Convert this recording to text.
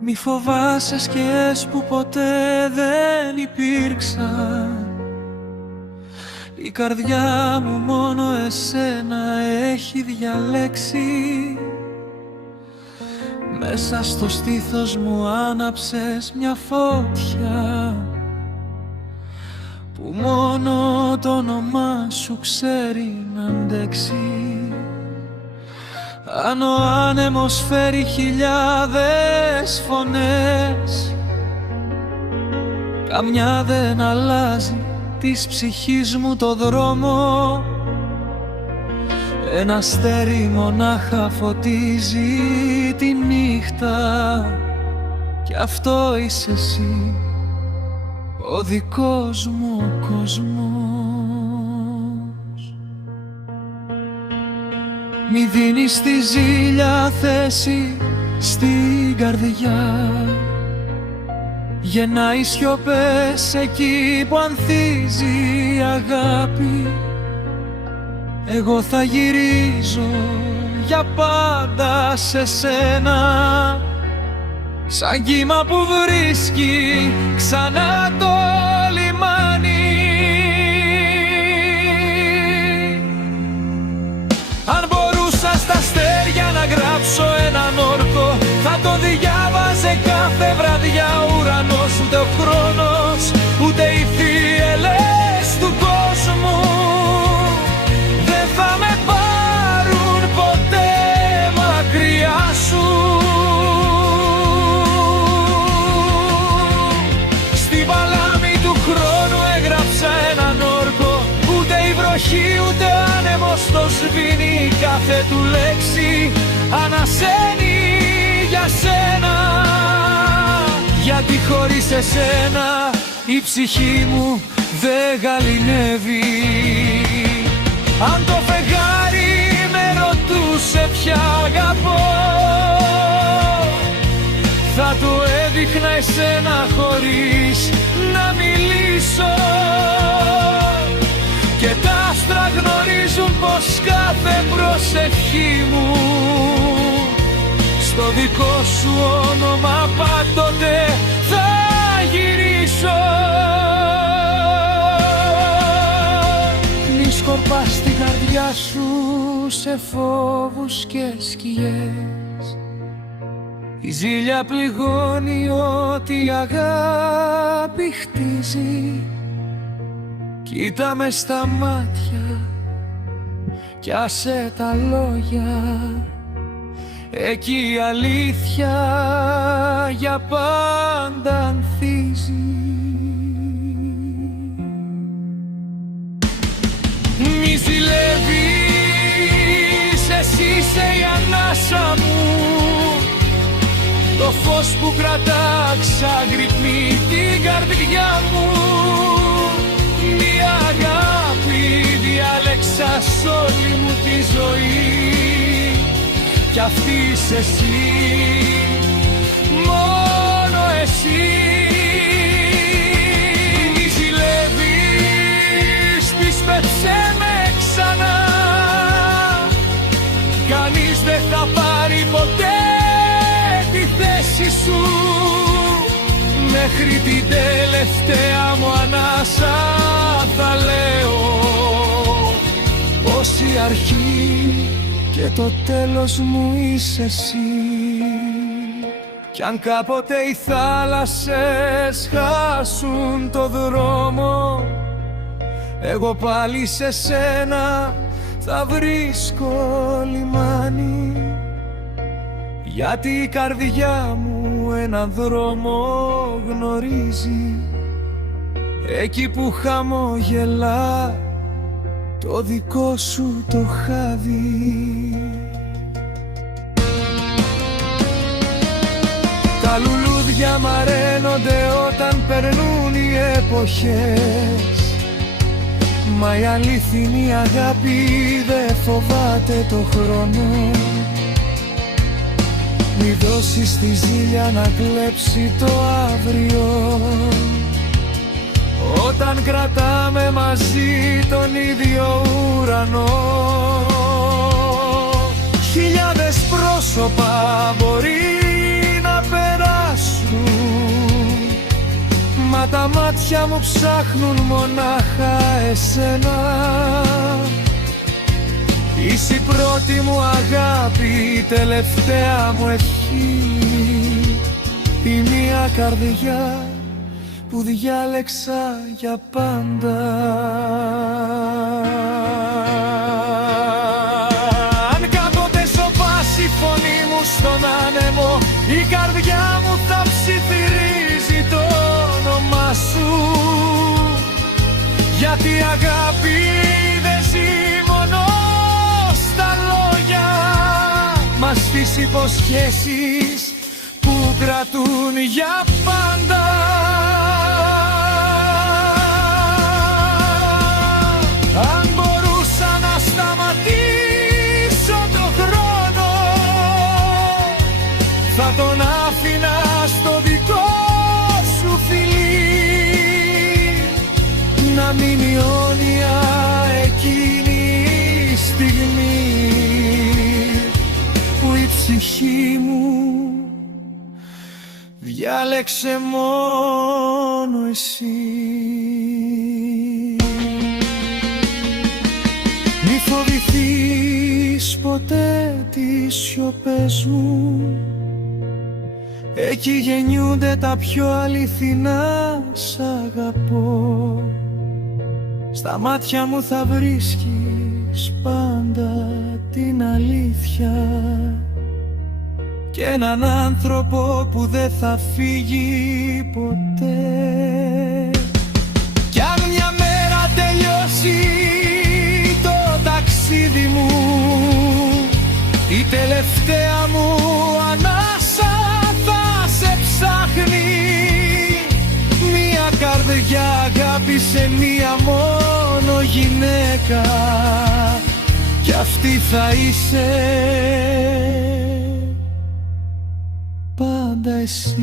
Μη φοβάσαι σκιές που ποτέ δεν υπήρξαν. Η καρδιά μου μόνο εσένα έχει διαλέξει. Μέσα στο στήθος μου άναψες μια φωτιά που μόνο το όνομά σου ξέρει να αντέξει. Αν ο άνεμος φέρει χιλιάδες φωνές, καμιά δεν αλλάζει της ψυχής μου το δρόμο. Ένα αστέρι μονάχα φωτίζει τη νύχτα, κι αυτό είσαι εσύ, ο δικός μου ο κόσμος. Μη δίνεις τη ζήλια θέση στην καρδιά. Γεννάει σιωπές εκεί που ανθίζει η αγάπη. Εγώ θα γυρίζω για πάντα σε σένα, σαν κύμα που βρίσκει ξανά το λιμάνι. Αν μπορούσα στα αστέρια να γράψω έναν όρκο, θα το διάβαζε κάθε βραδιά ο ουρανός. Ούτε ο χρόνος, ούτε οι θύελες του κόσμου δεν θα με πάρουν ποτέ μακριά σου. Στη βαλάμη του χρόνου έγραψα έναν όρκο. Ούτε η βροχή ούτε ο άνεμος το σβήνει. Κάθε του λέξη ανασένει για σένα, γιατί χωρίς εσένα η ψυχή μου δεν γαληνεύει. Αν το φεγγάρι με ρωτούσε ποια αγαπώ, θα του έδειχνα εσένα χωρίς να μιλήσω. Και τα άστρα γνωρίζουν πως κάθε προσευχή μου στο δικό σου όνομα πάντοτε θα γυρίσω. Μη σκορπάς την καρδιά σου σε φόβους και σκιές. Η ζήλια πληγώνει ό,τι η αγάπη χτίζει. Κοίτα με στα μάτια κι άσε τα λόγια, εκεί η αλήθεια για πάντα ανθίζει. Μη ζηλεύεις, εσύ είσαι η ανάσα μου, το φως που κρατά ξαγρυπνεί την καρδιά μου. Μια αγάπη διάλεξα σ' όλη μου τη ζωή, κι αυτή είσαι εσύ, μόνο εσύ. Μη ζηλεύεις, πίστεψέ με ξανά, κανείς δεν θα πάρει ποτέ τη θέση σου. Μέχρι την τελευταία μου ανάσα θα λέω πως η αρχή και το τέλος μου είσαι εσύ. Κι αν κάποτε οι θάλασσες χάσουν το δρόμο, εγώ πάλι σε σένα θα βρίσκω λιμάνι. Γιατί η καρδιά μου έναν δρόμο γνωρίζει, εκεί που χαμογελά το δικό σου το χάδι. Τα λουλούδια μαραίνονται όταν περνούν οι εποχές, μα η αλήθινη αγάπη δεν φοβάται το χρόνο. Μη δώσεις τη ζήλια να κλέψει το αύριο, όταν κρατάμε μαζί τον ίδιο ουρανό. Χιλιάδες πρόσωπα μπορεί να περάσουν Μα τα μάτια μου ψάχνουν μονάχα εσένα. Είσαι η πρώτη μου αγάπη, η τελευταία μου ευχή, η μία καρδιά που διάλεξα για πάντα. Αν κάποτε σωπάσει η φωνή μου στον άνεμο, η καρδιά μου θα ψιθυρίζει το όνομά σου. Γιατί η αγάπη δεν ζει μόνο στα λόγια, μα στις υποσχέσεις που κρατούν για πάντα. Αν μπορούσα να σταματήσω το χρόνο, θα τον άφηνα στο δικό σου φιλί, να μείνει αιώνια εκείνη η στιγμή που η ψυχή μου διάλεξε μόνο εσύ. Μη φοβηθείς ποτέ τις σιωπές μου, εκεί γεννιούνται τα πιο αληθινά. Σ' αγαπώ, στα μάτια μου θα βρίσκεις πάντα την αλήθεια και έναν άνθρωπο που δεν θα φύγει ποτέ. Κι αν μια μέρα τελειώσει το ταξίδι μου, η τελευταία μου ανάσα θα σε ψάχνει. Μια καρδιά αγάπησε μία μόνο γυναίκα, κι αυτή θα είσαι πάντα εσύ.